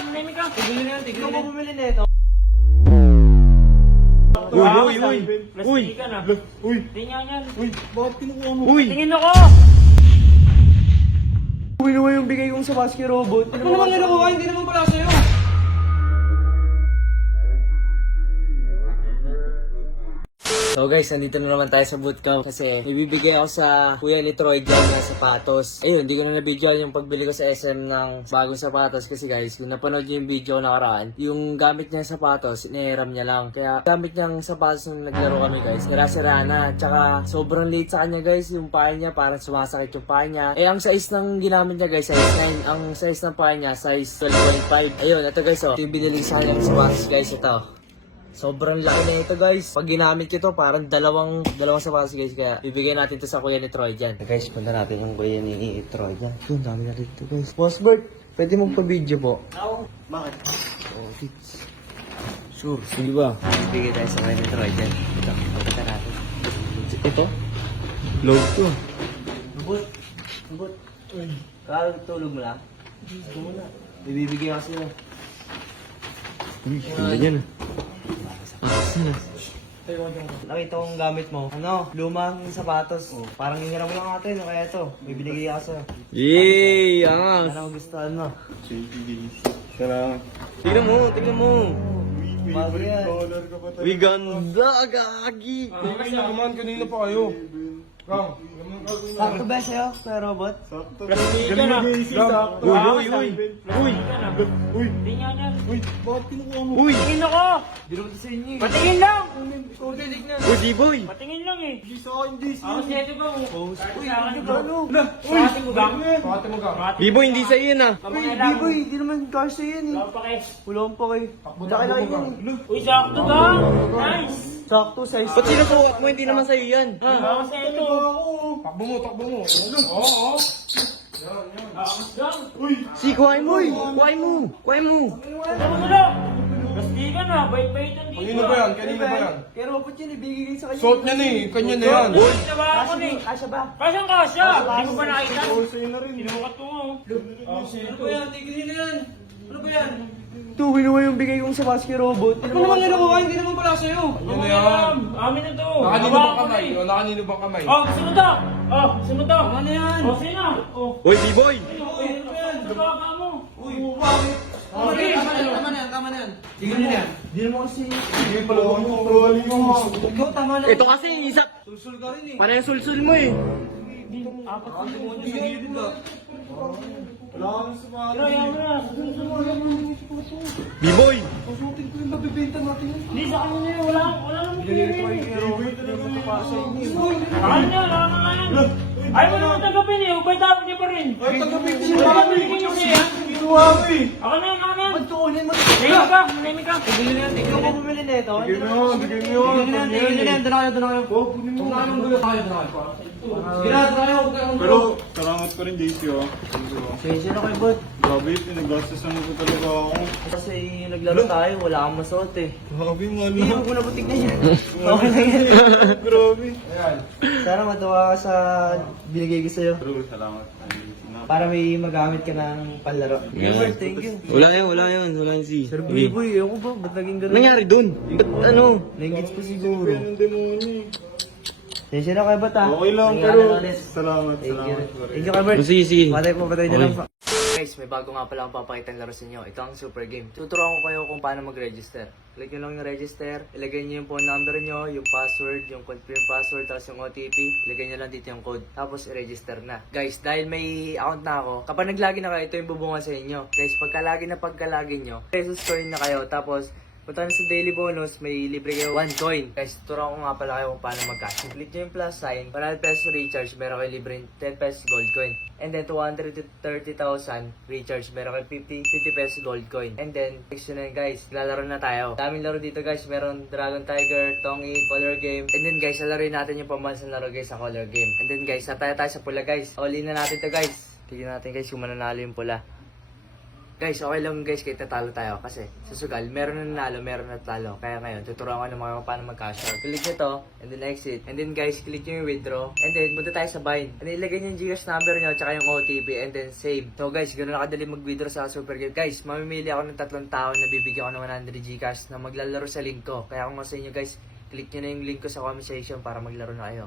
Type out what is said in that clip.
Manimik ka. Tigil na yan, tigil na. Ikaw bumili na ito. Uy! Ka na. Tingnan yan. Bakit kinukuha mo? Tingin ako! Uy, naman yung bigay kong sa Basket Robot. Ano naman nakuha? Hindi naman pala sa'yo. So guys, nandito na naman tayo sa bootcamp kasi ibibigay ako sa kuya ni Troy dyan ng sapatos. Ayun, hindi ko na na-videoan yung pagbili ko sa SM ng bagong sapatos kasi guys, kung napanood nyo yung video ko nakaraan, yung gamit niya sapatos, inihiram niya lang. Kaya gamit niyang sapatos nung naglaro kami guys, sira-sira na. Tsaka sobrang late sa kanya guys, yung paa niya parang sumasakit yung paa niya. Eh ang size ng ginamit niya guys, size 9. Ang size ng paa niya, size 12.5. Ayun, ito guys ito yung binili sa kanya ng sapatos guys, ito. Sobrang laki na ito guys. Pag ginamit ko ito, parang dalawang sapatos guys. Kaya bibigyan natin ito sa kuya ni Troy dyan. Guys, punta natin yung kuya ni Troy dyan. Ang dami na dito guys. Boss Bert, pwede magpa-video po? Ako? Bakit? Oh, tips. Sure, sige ba? Bibigyan tayo sa kuya ni Troy dyan. Ito, punta natin. Ito? Load to. Robot. Tulog mo lang? Gusto mo na. Bibigyan kasi yun. Ganda yan. Nakita kong gamit mo. Ano? Lumang sapatos. Parang hiniram mo lang natin. Kaya ito. May binigay ako sa'yo. Yay! Angas! Ano gustuhan mo? Salamat. Tingnan mo. Bago yan. Uy, ganda! Gagi! Naman, kanina pa kayo. Kang, Sakto ba sa'yo, Kuya Robot? galing mag-iisip sa... Uy! Tingnan yan. Uy! Bakit kinukuha mo? Tingin ako! Di naman sa inyo eh. Patingin lang! Ikaw dinig na. Uy, D-boy! Patingin lang eh. Di sa akin, di sa Ako si Edo ba? Uy, ano ba? Pating mo ba? Pakate mo ka. D-boy, hindi sa'yo yun ah. Uy, D-boy, hindi naman kasi yan eh. Papakis. Wala pa kayo. Laki-laki yan eh. Uy, sakto ba? Nice! Sakto size. Ba't sinusukat mo? Hindi naman sa'yo yan. Ako si Edo. Takbo mo, takbo mo. Oo. Uy! Si, kuhain mo eh. Kuhain mo. Ano mo na? Basti ka na, bait-baitan dito. Kanino ba yan? Kanino ba yan? Kaya Robot yan, ibigay sa kanya. Suot niya na eh. Kanya na yan. Uy, diba ako ni? Kasya ba? Kasyang kasya! Hindi ko pa nakita. Oo, sa'yo na rin. Sinukat ko mo. Ano ba yan? Tigil na yan. Ano ba yan? Ito, kinuha yung bigay kong sa Basket Robot. Ano naman nakuha? Hindi naman pala sa'yo. Ano na yan? Amin na to. Nakanino Hawakan bang ko kamay? na eh. O, nakanino bang kamay? Oh, gusto mo to? Oh, gusto mo to? Ano yan? Oh, sino? Oh. Uy, D-boy! Ano ba mo? Uy, bakit? Tama na yan. Tigil na yan. Hindi naman kasi... Hindi pala ako yung galing mo. Ikaw, tama na. Ito kasi, isa. Sulsul ka rin eh. Parang sulsul mo eh. Apat Ang demonyo sa gilid ka. Wala kang sumali. Pero ayaw mo na. D-boy! Pasutin ko yung mabibenta natin yun. Hindi sa kanya na yun. Wala namang pinili. Robot, talaga para sa inyo. Ano na, wala na yan. Ayaw mo naman tagapin eh. Ubay dapat niya pa rin. Ay, tagapin ko Baka siya. bigyan niyo siya. Kinuha mo eh. Ako na yan, ako na yan. Magtuunin mo. Manimik ka, manimik ka. Tigil na yan. Ikaw mo bumili na ito. Tigil na yan, tigil na yan. Tigil na yan. Tigil na yan. Doon na kayo, doon na kayo. Oh, kunin mo. Ginagawa kayo. Huwag kayong Pero, salamat pa rin, JC, oh. Pasensya na kayo, bot. Grabe, pinagastasan mo ko talaga ako. Kasi naglaro tayo, wala kang masuot eh. Grabe, Hindi man. mo na butik na yan. Okay lang yan. Grabe. Ayan. Sana matuwa ka sa binigay ko sa'yo. Pero, salamat. Para may magamit ka ng panlaro. Yeah. Thank you. Wala yun si. Sir Biboy, ako ba? Ba't naging ganun? Nangyari dun? Ba't ano? Naingits ko siguro. Ng demonyo. Pasensya na kayo, bata. Okay lang, Nangyari pero ulit. salamat, Thank you. salamat. pa rin. Thank you, Albert. Sige. Patay na lang. Guys, may bago nga pala akong papakita ng laro sa inyo. Ito ang super game. Tuturuan ko kayo kung paano mag-register. Click nyo lang yung register, ilagay nyo yung phone number nyo, yung password, yung confirm password, tapos yung OTP. Ilagay nyo lang dito yung code. Tapos, i-register na. Guys, dahil may account na ako, kapag naglagi na kayo, ito yung bubungan sa inyo. Guys, pagkalagi nyo, pesos coin na kayo. Tapos, punta na sa daily bonus, may libre kayo 1 coin. Guys, tuturuan ko nga pala kayo kung paano mag-cash. Click nyo yung plus sign, 100 pesos recharge, meron kayo libre 10 pesos gold coin. And then 230,000 recharge, meron kayo 50 pesos gold coin. And then, next na yun guys, lalaro na tayo. Daming laro dito guys, meron Dragon Tiger, Tongi, Color Game. And then guys, lalaroin natin yung pambansang laro guys sa Color Game. And then guys, tayo sa pula guys. All in na natin to guys. Tignan natin guys kung mananalo yung pula. Guys, okay lang guys kahit natalo tayo kasi sa sugal, meron na nanalo, meron na talo. Kaya ngayon, tuturuan ko ng mga paano mag-cash out. Click nyo to, and then exit. And then guys, click nyo yung withdraw. And then, punta tayo sa bind. And then, ilagay nyo yung Gcash number nyo, tsaka yung OTP, and then save. So guys, ganoon na kadali mag-withdraw sa Super Game. Guys, mamimili ako ng 3 tao na bibigyan ko ng 100 Gcash na maglalaro sa link ko. Kaya kung sa inyo guys, click nyo na yung link ko sa comment section para maglaro na kayo.